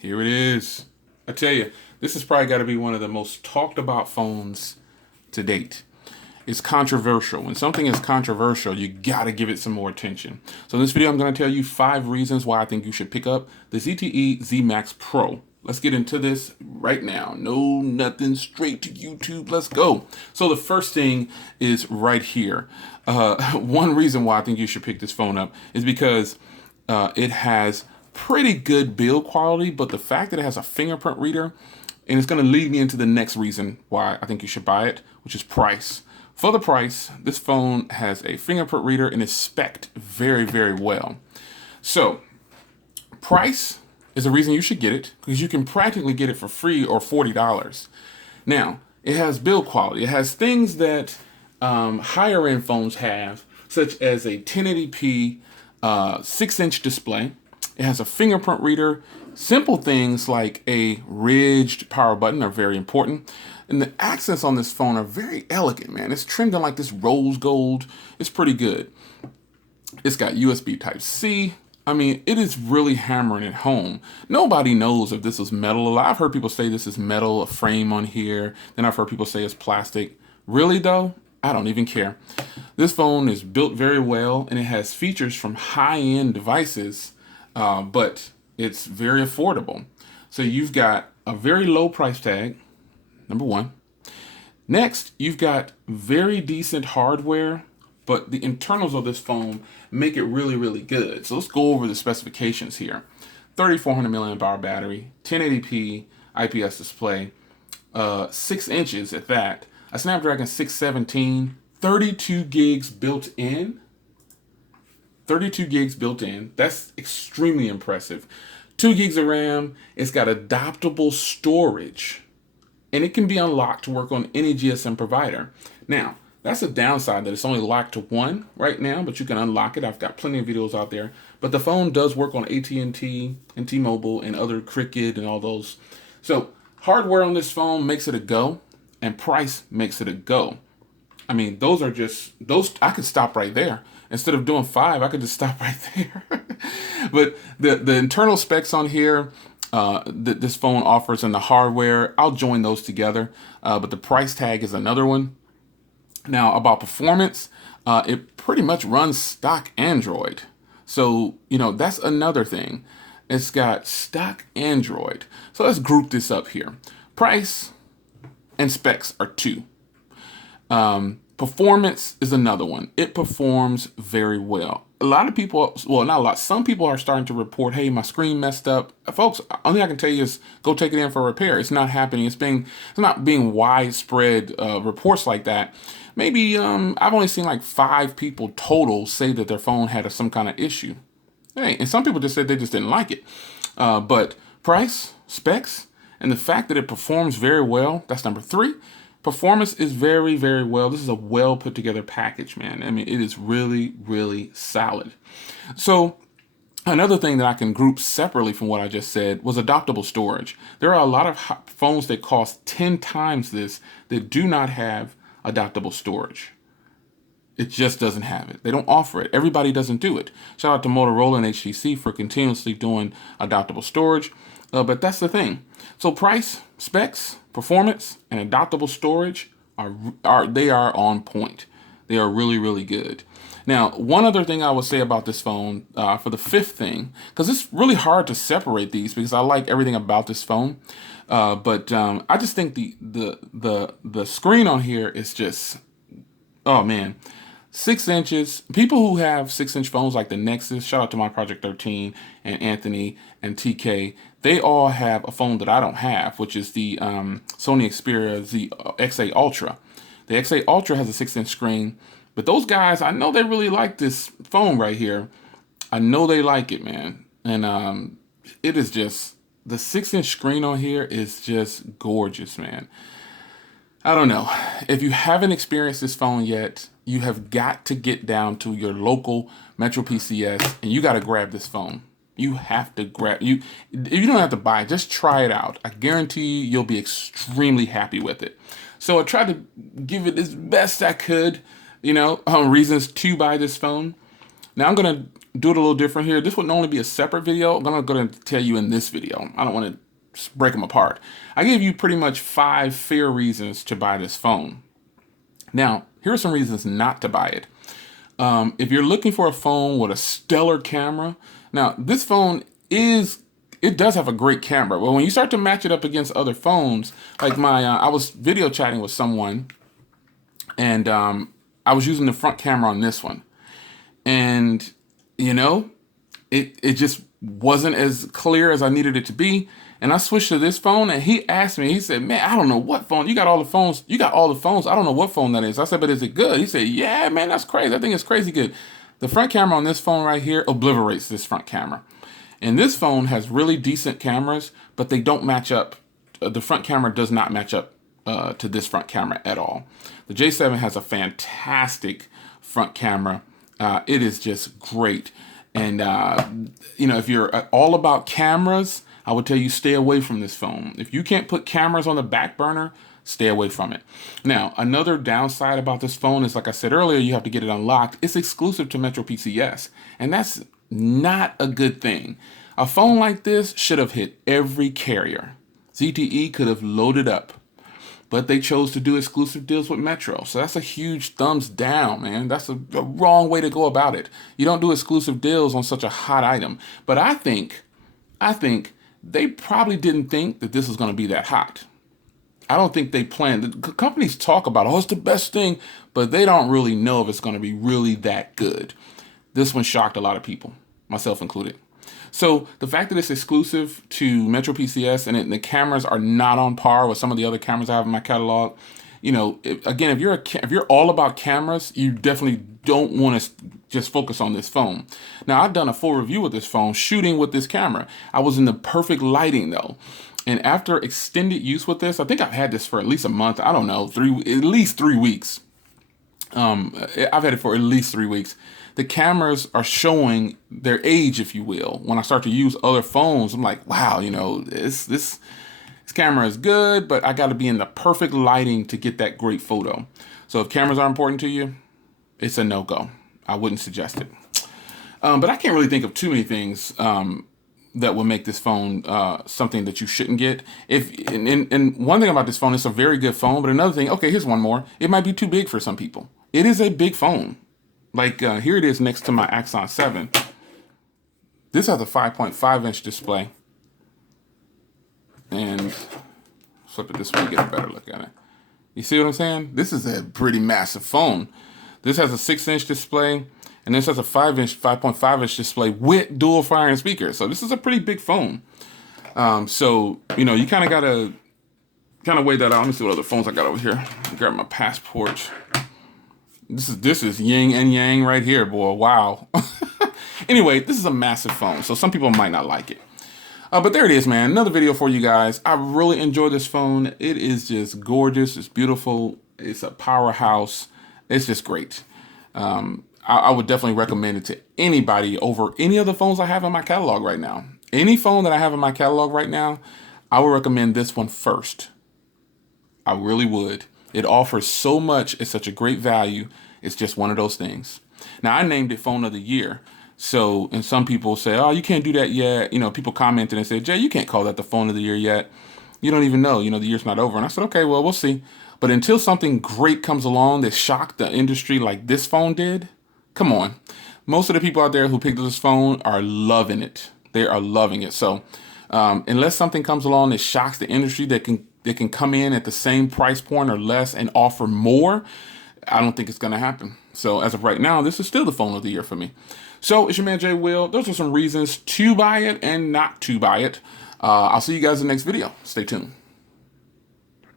Here it is. I tell you, this has probably got to be one of the most talked about phones to date. It's controversial. When something is controversial, you got to give it some more attention. So in this video, I'm going to tell you 5 reasons why I think you should pick up the ZTE ZMAX Pro. Let's get into this right now. No, nothing, straight to YouTube. Let's go. So the first thing is right here. One reason why I think you should pick this phone up is because it has pretty good build quality, but the fact that it has a fingerprint reader, and it's going to lead me into the next reason why I think you should buy it, which is price. For the price, this phone has a fingerprint reader and is spec'd very, very well. So price is the reason you should get it, because you can practically get it for free or $40. Now, it has build quality. It has things that higher end phones have, such as a 1080p 6-inch display. It has a fingerprint reader. Simple things like a ridged power button are very important. And the accents on this phone are very elegant, man. It's trimmed in like this rose gold. It's pretty good. It's got USB Type-C. I mean, it is really hammering it home. Nobody knows if this is metal. I've heard people say this is metal, a frame on here. Then I've heard people say it's plastic. Really though? I don't even care. This phone is built very well and it has features from high-end devices, but it's very affordable. So you've got a very low price tag, number one. Next, you've got very decent hardware, but the internals of this phone make it really, really good. So let's go over the specifications here. 3,400 milliamp hour battery, 1080p IPS display, 6 inches at that, a Snapdragon 617, 32 gigs built in. 32 gigs built in. That's extremely impressive. 2 gigs of RAM. It's got adoptable storage, and it can be unlocked to work on any GSM provider. Now, that's a downside that it's only locked to one right now, but you can unlock it. I've got plenty of videos out there. But the phone does work on AT&T and T-Mobile and other Cricket and all those. So hardware on this phone makes it a go, and price makes it a go. I mean, those are just, those, I could stop right there. Instead of doing 5, I could just stop right there. But the internal specs on here that this phone offers and the hardware, I'll join those together. But the price tag is another one. Now, about performance, it pretty much runs stock Android. So, you know, that's another thing. It's got stock Android. So let's group this up here. Price and specs are 2. Performance is another one. It performs very well. A lot of people, well, not a lot, some people are starting to report, hey, my screen messed up. Folks, only I can tell you is go take it in for repair. It's not happening. It's not being widespread reports like that. Maybe I've only seen like 5 people total say that their phone had some kind of issue. Hey, and some people just said they just didn't like it. But price, specs, and the fact that it performs very well, that's number 3. Performance is very, very well. This is a well put together package, man. I mean, it is really, really solid. So another thing that I can group separately from what I just said was adoptable storage. There are a lot of phones that cost 10 times this that do not have adoptable storage. It just doesn't have it. They don't offer it. Everybody doesn't do it. Shout out to Motorola and HTC for continuously doing adoptable storage. But that's the thing. So price, specs, performance, and adoptable storage are on point. They are really, really good. Now, one other thing I would say about this phone, for the 5th thing, because it's really hard to separate these because I like everything about this phone. But I just think the screen on here is just, oh man. 6 inches. People who have 6-inch phones like the Nexus, shout out to my Project 13 and Anthony and TK, they all have a phone that I don't have, which is the Sony Xperia XA Ultra. The XA Ultra has a 6-inch screen, but those guys, I know they really like this phone right here. I know they like it, man. And it is just, the 6-inch screen on here is just gorgeous, man. I don't know. If you haven't experienced this phone yet, you have got to get down to your local Metro PCS and you got to grab this phone. You have to grab, you don't have to buy it, just try it out. I guarantee you'll be extremely happy with it. So I tried to give it as best I could, you know, reasons to buy this phone. Now I'm going to do it a little different here. This would normally be a separate video. I'm going to tell you in this video. I don't want to break them apart. I gave you pretty much 5 fair reasons to buy this phone. Now, here are some reasons not to buy it. If you're looking for a phone with a stellar camera, now this phone it does have a great camera, but when you start to match it up against other phones, like I was video chatting with someone, and I was using the front camera on this one, and you know, it just wasn't as clear as I needed it to be. And I switched to this phone, and he asked me, he said, man, I don't know what phone. You got all the phones. You got all the phones. I don't know what phone that is. I said, but is it good? He said, yeah, man, that's crazy. I think it's crazy good. The front camera on this phone right here obliterates this front camera. And this phone has really decent cameras, but they don't match up. The front camera does not match up to this front camera at all. The J7 has a fantastic front camera. It is just great. And, you know, if you're all about cameras, I would tell you stay away from this phone. If you can't put cameras on the back burner, stay away from it. Now, another downside about this phone is, like I said earlier, you have to get it unlocked. It's exclusive to Metro PCS, and that's not a good thing. A phone like this should have hit every carrier. ZTE could have loaded up, but they chose to do exclusive deals with Metro. So that's a huge thumbs down, man. That's a wrong way to go about it. You don't do exclusive deals on such a hot item. But I think they probably didn't think that this was going to be that hot. I don't think they planned. The companies talk about, oh, it's the best thing, but they don't really know if it's going to be really that good. This one shocked a lot of people, myself included. So the fact that it's exclusive to Metro PCS and the cameras are not on par with some of the other cameras I have in my catalog, you know, again, if you're all about cameras, you definitely don't want to just focus on this phone. Now, I've done a full review with this phone, shooting with this camera. I was in the perfect lighting though. And after extended use with this, I think I've had this for at least a month. I don't know, at least 3 weeks. I've had it for at least 3 weeks. The cameras are showing their age, if you will. When I start to use other phones, I'm like, wow, you know, this camera is good, but I got to be in the perfect lighting to get that great photo. So if cameras are important to you, it's a no-go. I wouldn't suggest it. But I can't really think of too many things that will make this phone something that you shouldn't get. And one thing about this phone, it's a very good phone. But another thing, okay, here's one more. It might be too big for some people. It is a big phone. Like here it is next to my Axon 7. This has a 5.5-inch display. And flip it this way to get a better look at it. You see what I'm saying? This is a pretty massive phone. This has a 6-inch display, and this has a 5.5-inch display with dual firing speakers. So this is a pretty big phone. So, you know, you kind of got to weigh that out. Let me see what other phones I got over here. Grab my passport. This is yin and yang right here, boy. Wow. Anyway, this is a massive phone, so some people might not like it. But there it is, man. Another video for you guys. I really enjoy this phone. It is just gorgeous. It's beautiful. It's a powerhouse. It's just great. I would definitely recommend it to anybody over any of the phones I have in my catalog right now. Any phone that I have in my catalog right now, I would recommend this one first. I really would. It offers so much. It's such a great value. It's just one of those things. Now, I named it Phone of the Year. So, and some people say, oh, you can't do that yet. You know, people commented and said, Jay, you can't call that the Phone of the Year yet. You don't even know, you know, the year's not over. And I said, okay, well, we'll see. But until something great comes along that shocked the industry like this phone did, come on. Most of the people out there who picked up this phone are loving it. They are loving it. So, unless something comes along that shocks the industry that can come in at the same price point or less and offer more, I don't think it's going to happen. So as of right now, this is still the Phone of the Year for me. So it's your man, Jay Will. Those are some reasons to buy it and not to buy it. I'll see you guys in the next video. Stay tuned.